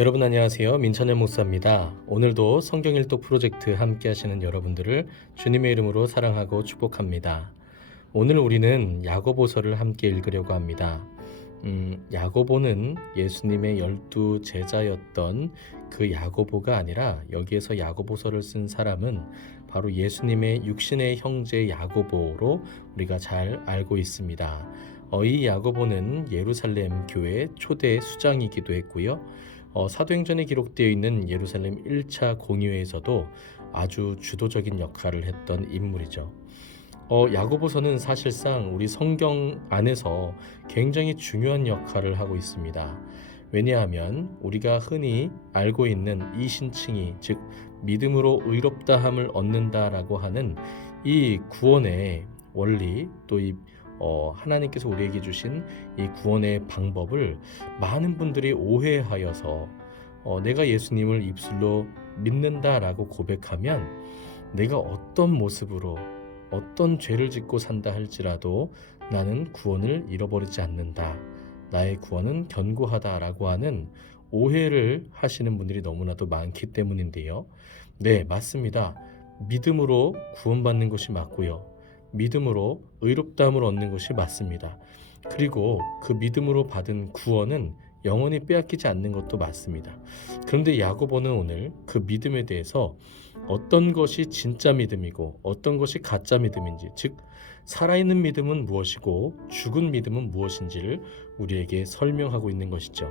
여러분 안녕하세요. 민천현 목사입니다. 오늘도 성경 일독 프로젝트 함께 하시는 여러분들을 주님의 이름으로 사랑하고 축복합니다. 오늘 우리는 야고보서를 함께 읽으려고 합니다. 야고보는 예수님의 12 제자였던 그 야고보가 아니라 여기에서 야고보서를 쓴 사람은 바로 예수님의 육신의 형제 야고보로 우리가 잘 알고 있습니다. 이 야고보는 예루살렘 교회 초대 수장이기도 했고요. 사도행전에 기록되어 있는 예루살렘 1차 공의회에서도 아주 주도적인 역할을 했던 인물이죠. 야고보서는 사실상 우리 성경 안에서 굉장히 중요한 역할을 하고 있습니다. 왜냐하면 우리가 흔히 알고 있는 이 신칭이 즉 믿음으로 의롭다함을 얻는다라고 하는 이 구원의 원리 또 이 하나님께서 우리에게 주신 이 구원의 방법을 많은 분들이 오해하여서 내가 예수님을 입술로 믿는다라고 고백하면 내가 어떤 모습으로 어떤 죄를 짓고 산다 할지라도 나는 구원을 잃어버리지 않는다. 나의 구원은 견고하다라고 하는 오해를 하시는 분들이 너무나도 많기 때문인데요. 네, 맞습니다. 믿음으로 구원받는 것이 맞고요. 믿음으로 의롭다함을 얻는 것이 맞습니다. 그리고 그 믿음으로 받은 구원은 영원히 빼앗기지 않는 것도 맞습니다. 그런데 야고보는 오늘 그 믿음에 대해서 어떤 것이 진짜 믿음이고 어떤 것이 가짜 믿음인지, 즉 살아있는 믿음은 무엇이고 죽은 믿음은 무엇인지를 우리에게 설명하고 있는 것이죠.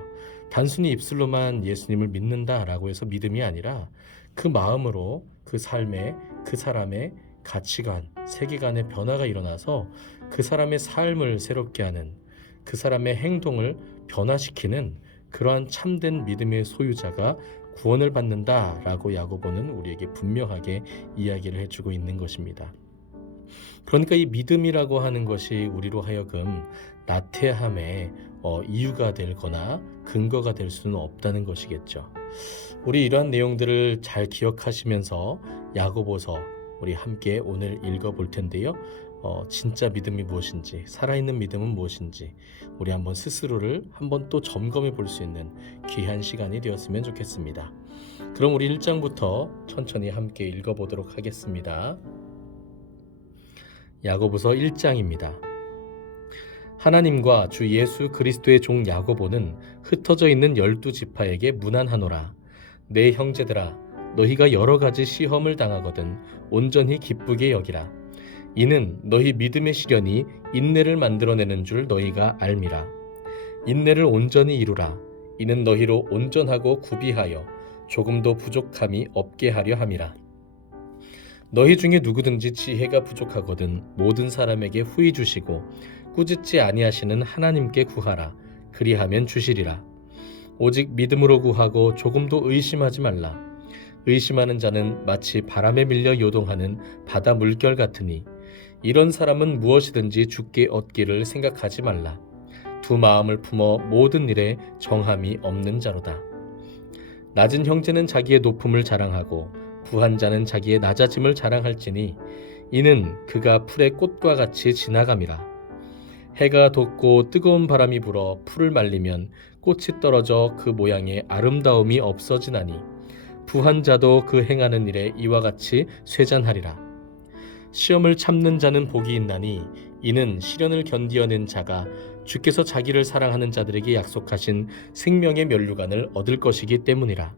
단순히 입술로만 예수님을 믿는다라고 해서 믿음이 아니라 그 마음으로 그 삶에 그 사람의 가치관, 세계관의 변화가 일어나서 그 사람의 삶을 새롭게 하는, 그 사람의 행동을 변화시키는 그러한 참된 믿음의 소유자가 구원을 받는다라고 야고보는 우리에게 분명하게 이야기를 해주고 있는 것입니다. 그러니까 이 믿음이라고 하는 것이 우리로 하여금 나태함의 이유가 되거나 근거가 될 수는 없다는 것이겠죠. 우리 이러한 내용들을 잘 기억하시면서 야고보서 우리 함께 오늘 읽어볼 텐데요. 진짜 믿음이 무엇인지, 살아있는 믿음은 무엇인지 우리 한번 스스로를 한번 또 점검해 볼 수 있는 귀한 시간이 되었으면 좋겠습니다. 그럼 우리 1장부터 천천히 함께 읽어보도록 하겠습니다. 야고보서 1장입니다. 하나님과 주 예수 그리스도의 종 야고보는 흩어져 있는 12지파에게 문안하노라. 내 형제들아, 너희가 여러 가지 시험을 당하거든 온전히 기쁘게 여기라. 이는 너희 믿음의 시련이 인내를 만들어내는 줄 너희가 알미라. 인내를 온전히 이루라. 이는 너희로 온전하고 구비하여 조금도 부족함이 없게 하려 함이라. 너희 중에 누구든지 지혜가 부족하거든 모든 사람에게 후히 주시고 꾸짖지 아니하시는 하나님께 구하라. 그리하면 주시리라. 오직 믿음으로 구하고 조금도 의심하지 말라. 의심하는 자는 마치 바람에 밀려 요동하는 바다 물결 같으니 이런 사람은 무엇이든지 주께 얻기를 생각하지 말라. 두 마음을 품어 모든 일에 정함이 없는 자로다. 낮은 형제는 자기의 높음을 자랑하고 부한 자는 자기의 낮아짐을 자랑할지니 이는 그가 풀의 꽃과 같이 지나감이라. 해가 돋고 뜨거운 바람이 불어 풀을 말리면 꽃이 떨어져 그 모양의 아름다움이 없어지나니 부한 자도 그 행하는 일에 이와 같이 쇠잔하리라. 시험을 참는 자는 복이 있나니 이는 시련을 견디어낸 자가 주께서 자기를 사랑하는 자들에게 약속하신 생명의 면류관을 얻을 것이기 때문이라.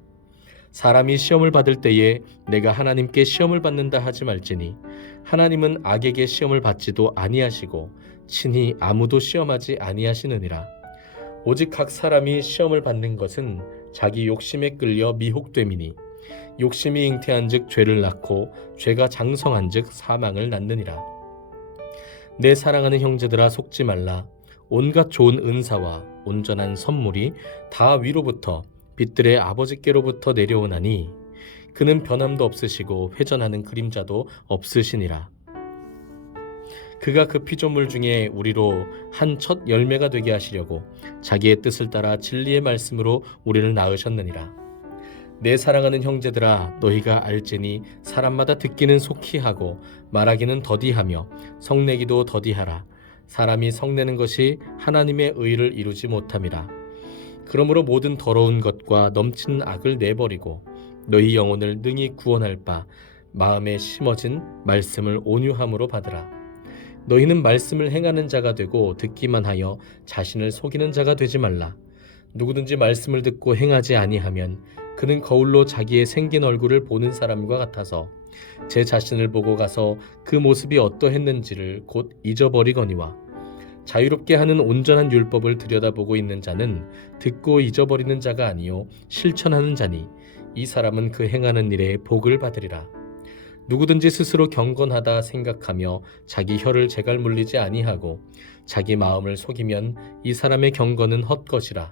사람이 시험을 받을 때에 내가 하나님께 시험을 받는다 하지 말지니 하나님은 악에게 시험을 받지도 아니하시고 친히 아무도 시험하지 아니하시느니라. 오직 각 사람이 시험을 받는 것은 자기 욕심에 끌려 미혹됨이니 욕심이 잉태한즉 죄를 낳고 죄가 장성한즉 사망을 낳느니라. 내 사랑하는 형제들아, 속지 말라. 온갖 좋은 은사와 온전한 선물이 다 위로부터 빛들의 아버지께로부터 내려오나니 그는 변함도 없으시고 회전하는 그림자도 없으시니라. 그가 그 피조물 중에 우리로 한 첫 열매가 되게 하시려고 자기의 뜻을 따라 진리의 말씀으로 우리를 낳으셨느니라. 내 사랑하는 형제들아, 너희가 알지니 사람마다 듣기는 속히 하고 말하기는 더디하며 성내기도 더디하라. 사람이 성내는 것이 하나님의 의를 이루지 못함이라. 그러므로 모든 더러운 것과 넘치는 악을 내버리고 너희 영혼을 능히 구원할 바 마음에 심어진 말씀을 온유함으로 받으라. 너희는 말씀을 행하는 자가 되고 듣기만 하여 자신을 속이는 자가 되지 말라. 누구든지 말씀을 듣고 행하지 아니하면 그는 거울로 자기의 생긴 얼굴을 보는 사람과 같아서 제 자신을 보고 가서 그 모습이 어떠했는지를 곧 잊어버리거니와, 자유롭게 하는 온전한 율법을 들여다보고 있는 자는 듣고 잊어버리는 자가 아니요 실천하는 자니 이 사람은 그 행하는 일에 복을 받으리라. 누구든지 스스로 경건하다 생각하며 자기 혀를 제갈 물리지 아니하고 자기 마음을 속이면 이 사람의 경건은 헛것이라.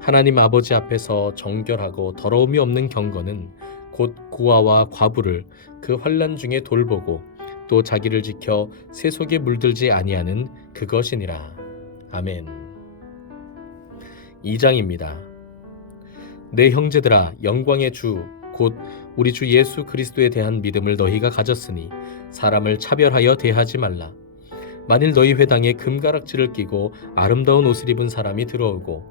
하나님 아버지 앞에서 정결하고 더러움이 없는 경건은 곧 고아와 과부를 그 환난 중에 돌보고 또 자기를 지켜 세속에 물들지 아니하는 그것이니라. 아멘. 2장입니다. 내 형제들아, 영광의 주 곧 우리 주 예수 그리스도에 대한 믿음을 너희가 가졌으니 사람을 차별하여 대하지 말라. 만일 너희 회당에 금가락지를 끼고 아름다운 옷을 입은 사람이 들어오고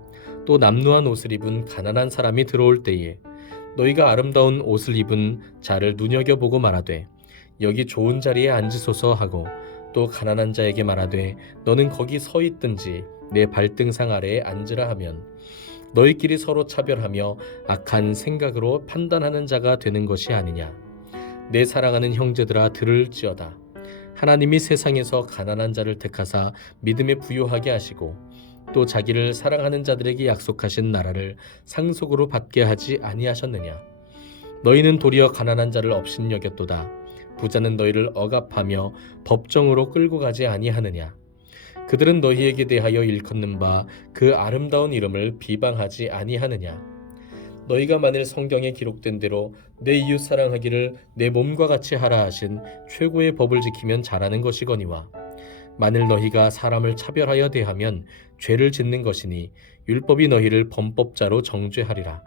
또 남루한 옷을 입은 가난한 사람이 들어올 때에 너희가 아름다운 옷을 입은 자를 눈여겨보고 말하되 여기 좋은 자리에 앉으소서 하고 또 가난한 자에게 말하되 너는 거기 서 있든지 내 발등상 아래에 앉으라 하면 너희끼리 서로 차별하며 악한 생각으로 판단하는 자가 되는 것이 아니냐. 내 사랑하는 형제들아, 들을지어다. 하나님이 세상에서 가난한 자를 택하사 믿음에 부요하게 하시고 또 자기를 사랑하는 자들에게 약속하신 나라를 상속으로 받게 하지 아니하셨느냐. 너희는 도리어 가난한 자를 업신여겼도다. 부자는 너희를 억압하며 법정으로 끌고 가지 아니하느냐. 그들은 너희에게 대하여 일컫는 바 그 아름다운 이름을 비방하지 아니하느냐. 너희가 만일 성경에 기록된 대로 내 이웃 사랑하기를 내 몸과 같이 하라 하신 최고의 법을 지키면 잘하는 것이거니와, 만일 너희가 사람을 차별하여 대하면 죄를 짓는 것이니 율법이 너희를 범법자로 정죄하리라.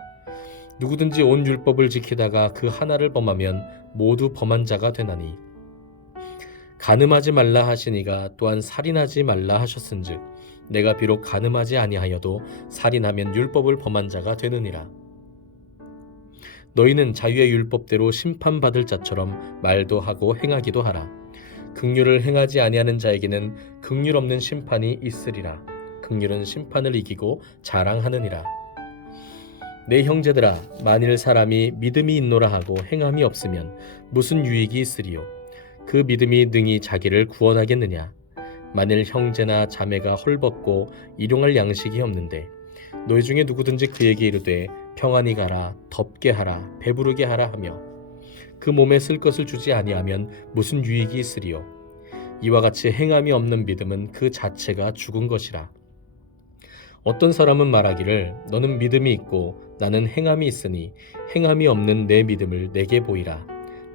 누구든지 온 율법을 지키다가 그 하나를 범하면 모두 범한 자가 되나니, 간음하지 말라 하시니가 또한 살인하지 말라 하셨은즉 내가 비록 간음하지 아니하여도 살인하면 율법을 범한 자가 되느니라. 너희는 자유의 율법대로 심판받을 자처럼 말도 하고 행하기도 하라. 긍휼을 행하지 아니하는 자에게는 긍휼 없는 심판이 있으리라. 긍휼은 심판을 이기고 자랑하느니라. 내 형제들아, 만일 사람이 믿음이 있노라 하고 행함이 없으면 무슨 유익이 있으리요? 그 믿음이 능히 자기를 구원하겠느냐? 만일 형제나 자매가 헐벗고 일용할 양식이 없는데 너희 중에 누구든지 그에게 이르되 평안히 가라, 덥게 하라, 배부르게 하라 하며 그 몸에 쓸 것을 주지 아니하면 무슨 유익이 있으리요? 이와 같이 행함이 없는 믿음은 그 자체가 죽은 것이라. 어떤 사람은 말하기를 너는 믿음이 있고 나는 행함이 있으니 행함이 없는 내 믿음을 내게 보이라.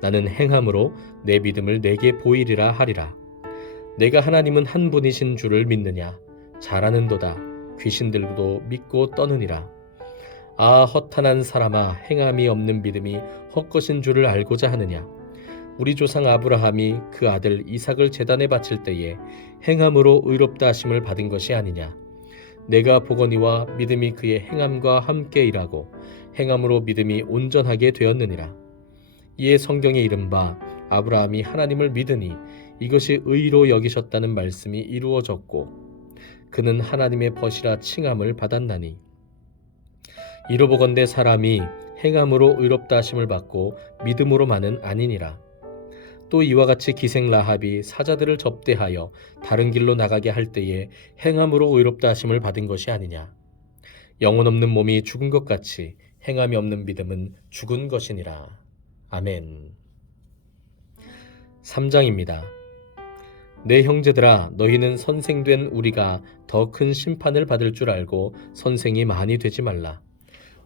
나는 행함으로 내 믿음을 내게 보이리라 하리라. 내가 하나님은 한 분이신 줄을 믿느냐? 잘하는도다. 귀신들도 믿고 떠느니라. 아, 허탄한 사람아, 행함이 없는 믿음이 헛것인 줄을 알고자 하느냐? 우리 조상 아브라함이 그 아들 이삭을 제단에 바칠 때에 행함으로 의롭다 하심을 받은 것이 아니냐? 내가 보거니와 믿음이 그의 행함과 함께 일하고 행함으로 믿음이 온전하게 되었느니라. 이에 성경에 이른바 아브라함이 하나님을 믿으니 이것이 의로 여기셨다는 말씀이 이루어졌고 그는 하나님의 벗이라 칭함을 받았나니, 이로보건대 사람이 행함으로 의롭다 하심을 받고 믿음으로만은 아니니라. 또 이와 같이 기생 라합이 사자들을 접대하여 다른 길로 나가게 할 때에 행함으로 의롭다 하심을 받은 것이 아니냐. 영혼 없는 몸이 죽은 것 같이 행함이 없는 믿음은 죽은 것이니라. 아멘. 3장입니다. 내 형제들아, 너희는 선생된 우리가 더 큰 심판을 받을 줄 알고 선생이 많이 되지 말라.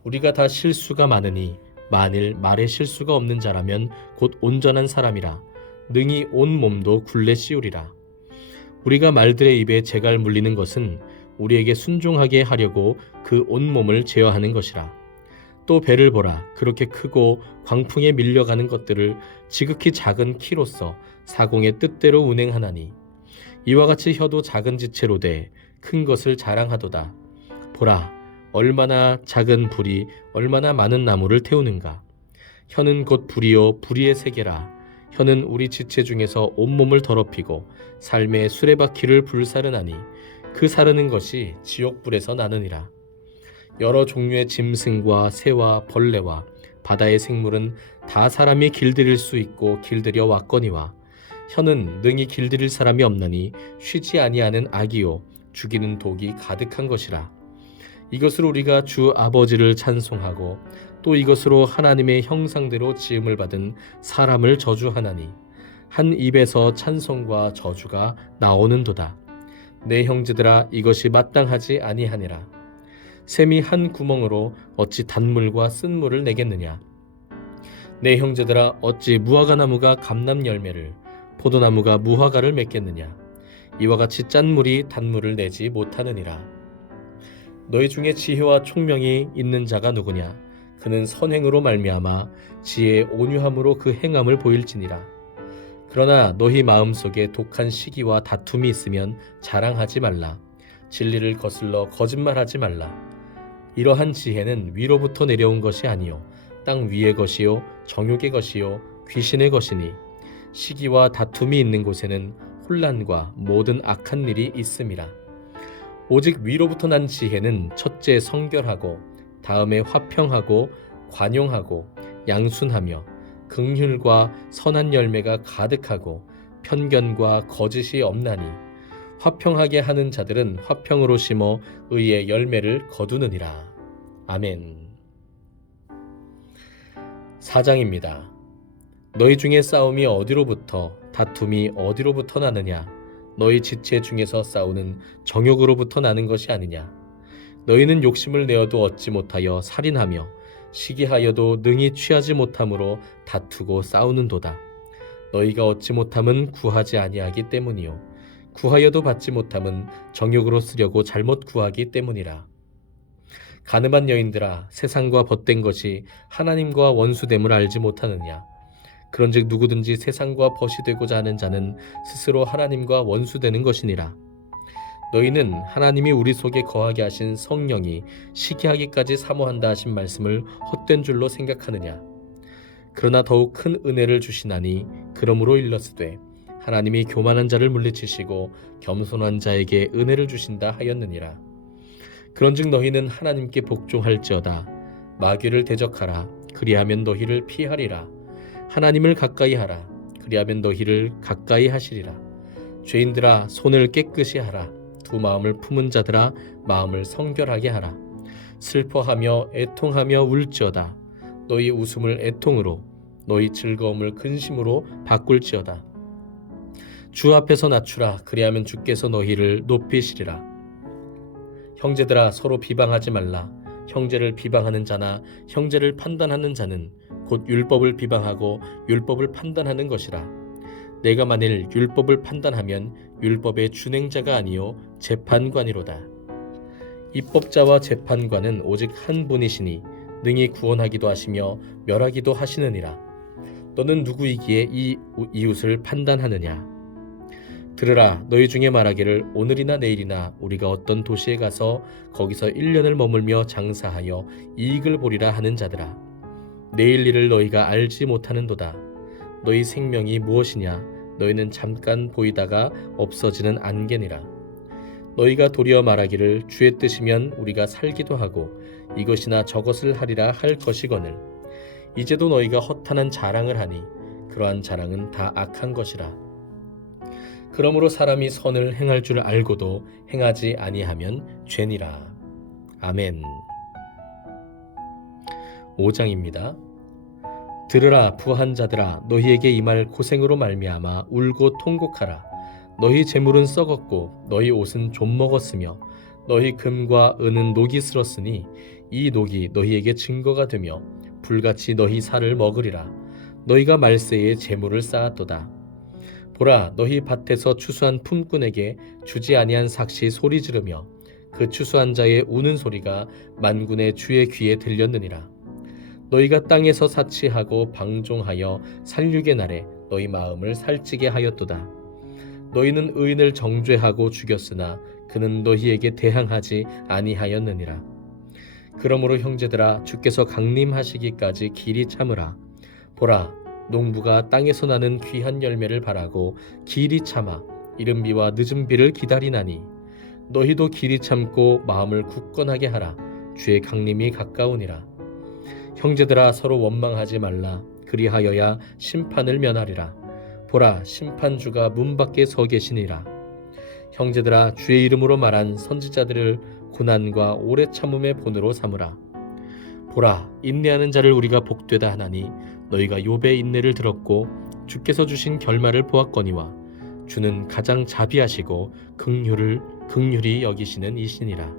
우리가 다 실수가 많으니 만일 말에 실수가 없는 자라면 곧 온전한 사람이라 능히 온 몸도 굴레 씌우리라. 우리가 말들의 입에 재갈 물리는 것은 우리에게 순종하게 하려고 그 온 몸을 제어하는 것이라. 또 배를 보라. 그렇게 크고 광풍에 밀려가는 것들을 지극히 작은 키로서 사공의 뜻대로 운행하나니, 이와 같이 혀도 작은 지체로 돼 큰 것을 자랑하도다. 보라, 얼마나 작은 불이 얼마나 많은 나무를 태우는가. 혀는 곧 불이요 불의의 세계라. 혀는 우리 지체 중에서 온몸을 더럽히고 삶의 수레바퀴를 불사르나니 그 사르는 것이 지옥불에서 나느니라. 여러 종류의 짐승과 새와 벌레와 바다의 생물은 다 사람이 길들일 수 있고 길들여 왔거니와 혀는 능히 길들일 사람이 없나니 쉬지 아니하는 악이요 죽이는 독이 가득한 것이라. 이것으로 우리가 주 아버지를 찬송하고 또 이것으로 하나님의 형상대로 지음을 받은 사람을 저주하나니 한 입에서 찬송과 저주가 나오는도다. 내 형제들아 이것이 마땅하지 아니하니라. 샘이 한 구멍으로 어찌 단물과 쓴물을 내겠느냐. 내 형제들아 어찌 무화과나무가 감람 열매를 포도나무가 무화과를 맺겠느냐. 이와 같이 짠 물이 단물을 내지 못하느니라. 너희 중에 지혜와 총명이 있는 자가 누구냐. 그는 선행으로 말미암아 지혜의 온유함으로 그 행함을 보일지니라. 그러나 너희 마음속에 독한 시기와 다툼이 있으면 자랑하지 말라. 진리를 거슬러 거짓말하지 말라. 이러한 지혜는 위로부터 내려온 것이 아니요 땅 위의 것이요 정욕의 것이요 귀신의 것이니 시기와 다툼이 있는 곳에는 혼란과 모든 악한 일이 있음이라. 오직 위로부터 난 지혜는 첫째 성결하고 다음에 화평하고 관용하고 양순하며 긍휼과 선한 열매가 가득하고 편견과 거짓이 없나니 화평하게 하는 자들은 화평으로 심어 의의 열매를 거두느니라. 아멘. 4장입니다. 너희 중에 싸움이 어디로부터 다툼이 어디로부터 나느냐. 너희 지체 중에서 싸우는 정욕으로부터 나는 것이 아니냐. 너희는 욕심을 내어도 얻지 못하여 살인하며 시기하여도 능히 취하지 못함으로 다투고 싸우는도다. 너희가 얻지 못함은 구하지 아니하기 때문이요 구하여도 받지 못함은 정욕으로 쓰려고 잘못 구하기 때문이라. 가늠한 여인들아 세상과 벗된 것이 하나님과 원수됨을 알지 못하느냐. 그런즉 누구든지 세상과 벗이 되고자 하는 자는 스스로 하나님과 원수되는 것이니라. 너희는 하나님이 우리 속에 거하게 하신 성령이 시기하기까지 사모한다 하신 말씀을 헛된 줄로 생각하느냐. 그러나 더욱 큰 은혜를 주시나니 그러므로 일렀으되 하나님이 교만한 자를 물리치시고 겸손한 자에게 은혜를 주신다 하였느니라. 그런즉 너희는 하나님께 복종할지어다. 마귀를 대적하라. 그리하면 너희를 피하리라. 하나님을 가까이 하라. 그리하면 너희를 가까이 하시리라. 죄인들아 손을 깨끗이 하라. 두 마음을 품은 자들아 마음을 성결하게 하라. 슬퍼하며 애통하며 울지어다. 너희 웃음을 애통으로 너희 즐거움을 근심으로 바꿀지어다. 주 앞에서 낮추라. 그리하면 주께서 너희를 높이시리라. 형제들아 서로 비방하지 말라. 형제를 비방하는 자나 형제를 판단하는 자는 곧 율법을 비방하고 율법을 판단하는 것이라. 내가 만일 율법을 판단하면 율법의 준행자가 아니요 재판관이로다. 입법자와 재판관은 오직 한 분이시니 능히 구원하기도 하시며 멸하기도 하시느니라. 너는 누구이기에 이 이웃을 판단하느냐. 들으라. 너희 중에 말하기를 오늘이나 내일이나 우리가 어떤 도시에 가서 거기서 1년을 머물며 장사하여 이익을 보리라 하는 자들아. 내일 일을 너희가 알지 못하는도다. 너희 생명이 무엇이냐. 너희는 잠깐 보이다가 없어지는 안개니라. 너희가 도리어 말하기를 주의 뜻이면 우리가 살기도 하고 이것이나 저것을 하리라 할 것이거늘 이제도 너희가 허탄한 자랑을 하니 그러한 자랑은 다 악한 것이라. 그러므로 사람이 선을 행할 줄 알고도 행하지 아니하면 죄니라. 아멘. 5장입니다. 들으라 부한 자들아 너희에게 임할 고생으로 말미암아 울고 통곡하라. 너희 재물은 썩었고 너희 옷은 좀 먹었으며 너희 금과 은은 녹이 슬었으니 이 녹이 너희에게 증거가 되며 불같이 너희 살을 먹으리라. 너희가 말세에 재물을 쌓았도다. 보라 너희 밭에서 추수한 품꾼에게 주지 아니한 삭시 소리 지르며 그 추수한 자의 우는 소리가 만군의 주의 귀에 들렸느니라. 너희가 땅에서 사치하고 방종하여 살육의 날에 너희 마음을 살찌게 하였도다. 너희는 의인을 정죄하고 죽였으나 그는 너희에게 대항하지 아니하였느니라. 그러므로 형제들아 주께서 강림하시기까지 길이 참으라. 보라, 농부가 땅에서 나는 귀한 열매를 바라고 길이 참아 이른 비와 늦은 비를 기다리나니 너희도 길이 참고 마음을 굳건하게 하라. 주의 강림이 가까우니라. 형제들아 서로 원망하지 말라. 그리하여야 심판을 면하리라. 보라, 심판주가 문 밖에 서 계시니라. 형제들아 주의 이름으로 말한 선지자들을 고난과 오래 참음의 본으로 삼으라. 보라, 인내하는 자를 우리가 복되다 하나니 너희가 욥의 인내를 들었고 주께서 주신 결말을 보았거니와 주는 가장 자비하시고 긍휼히 여기시는 이시니라.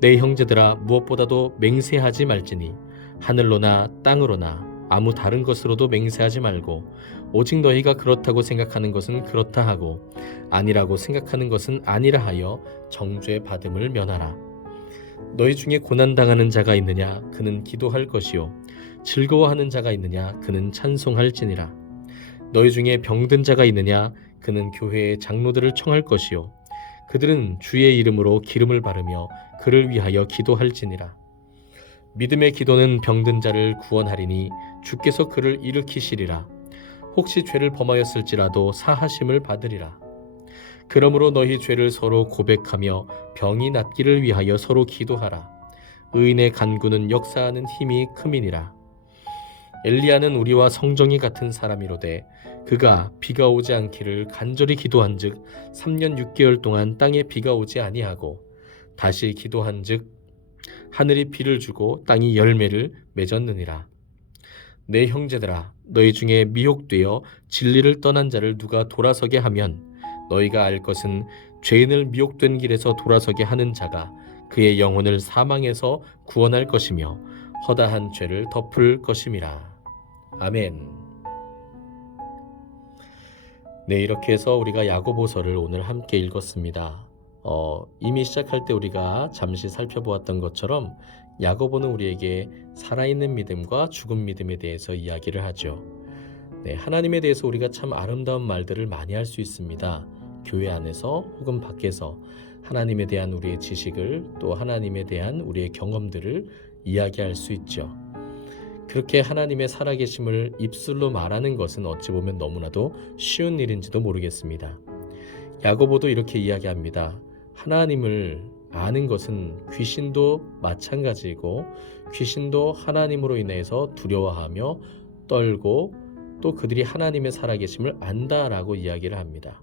내 형제들아 무엇보다도 맹세하지 말지니 하늘로나 땅으로나 아무 다른 것으로도 맹세하지 말고 오직 너희가 그렇다고 생각하는 것은 그렇다 하고 아니라고 생각하는 것은 아니라 하여 정죄 받음을 면하라. 너희 중에 고난당하는 자가 있느냐 그는 기도할 것이요 즐거워하는 자가 있느냐 그는 찬송할지니라. 너희 중에 병든 자가 있느냐 그는 교회의 장로들을 청할 것이요 그들은 주의 이름으로 기름을 바르며 그를 위하여 기도할지니라. 믿음의 기도는 병든 자를 구원하리니 주께서 그를 일으키시리라. 혹시 죄를 범하였을지라도 사하심을 받으리라. 그러므로 너희 죄를 서로 고백하며 병이 낫기를 위하여 서로 기도하라. 의인의 간구는 역사하는 힘이 큼이니라. 엘리야는 우리와 성정이 같은 사람이로되 그가 비가 오지 않기를 간절히 기도한즉 3년 6개월 동안 땅에 비가 오지 아니하고 다시 기도한즉 하늘이 비를 주고 땅이 열매를 맺었느니라. 내 형제들아 너희 중에 미혹되어 진리를 떠난 자를 누가 돌아서게 하면 너희가 알 것은 죄인을 미혹된 길에서 돌아서게 하는 자가 그의 영혼을 사망에서 구원할 것이며 허다한 죄를 덮을 것임이라. 아멘. 네, 이렇게 해서 우리가 야고보서를 오늘 함께 읽었습니다. 이미 시작할 때 우리가 잠시 살펴보았던 것처럼 야고보는 우리에게 살아있는 믿음과 죽은 믿음에 대해서 이야기를 하죠. 네, 하나님에 대해서 우리가 참 아름다운 말들을 많이 할 수 있습니다. 교회 안에서 혹은 밖에서 하나님에 대한 우리의 지식을 또 하나님에 대한 우리의 경험들을 이야기할 수 있죠. 그렇게 하나님의 살아계심을 입술로 말하는 것은 어찌 보면 너무나도 쉬운 일인지도 모르겠습니다. 야고보도 이렇게 이야기합니다. 하나님을 아는 것은 귀신도 마찬가지이고 귀신도 하나님으로 인해서 두려워하며 떨고 또 그들이 하나님의 살아계심을 안다라고 이야기를 합니다.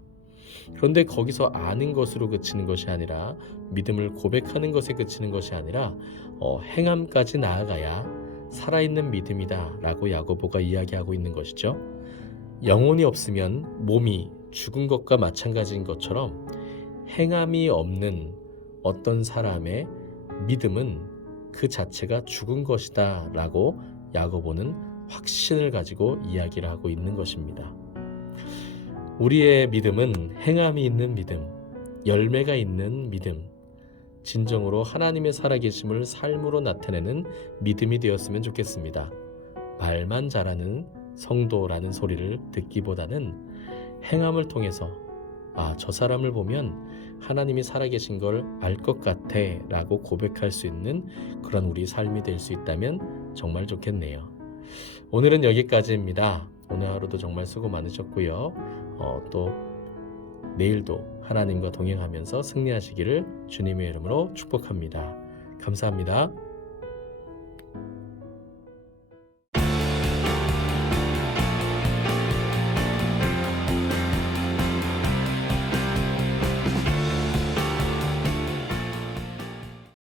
그런데 거기서 아는 것으로 그치는 것이 아니라 믿음을 고백하는 것에 그치는 것이 아니라 행함까지 나아가야 살아있는 믿음이다 라고 야고보가 이야기하고 있는 것이죠. 영혼이 없으면 몸이 죽은 것과 마찬가지인 것처럼 행함이 없는 어떤 사람의 믿음은 그 자체가 죽은 것이다 라고 야고보는 확신을 가지고 이야기를 하고 있는 것입니다. 우리의 믿음은 행함이 있는 믿음, 열매가 있는 믿음, 진정으로 하나님의 살아계심을 삶으로 나타내는 믿음이 되었으면 좋겠습니다. 말만 잘하는 성도라는 소리를 듣기보다는 행함을 통해서 저 사람을 보면 하나님이 살아계신 걸 알 것 같아 라고 고백할 수 있는 그런 우리 삶이 될 수 있다면 정말 좋겠네요. 오늘은 여기까지입니다. 오늘 하루도 정말 수고 많으셨고요. 또 내일도 하나님과 동행하면서 승리하시기를 주님의 이름으로 축복합니다. 감사합니다.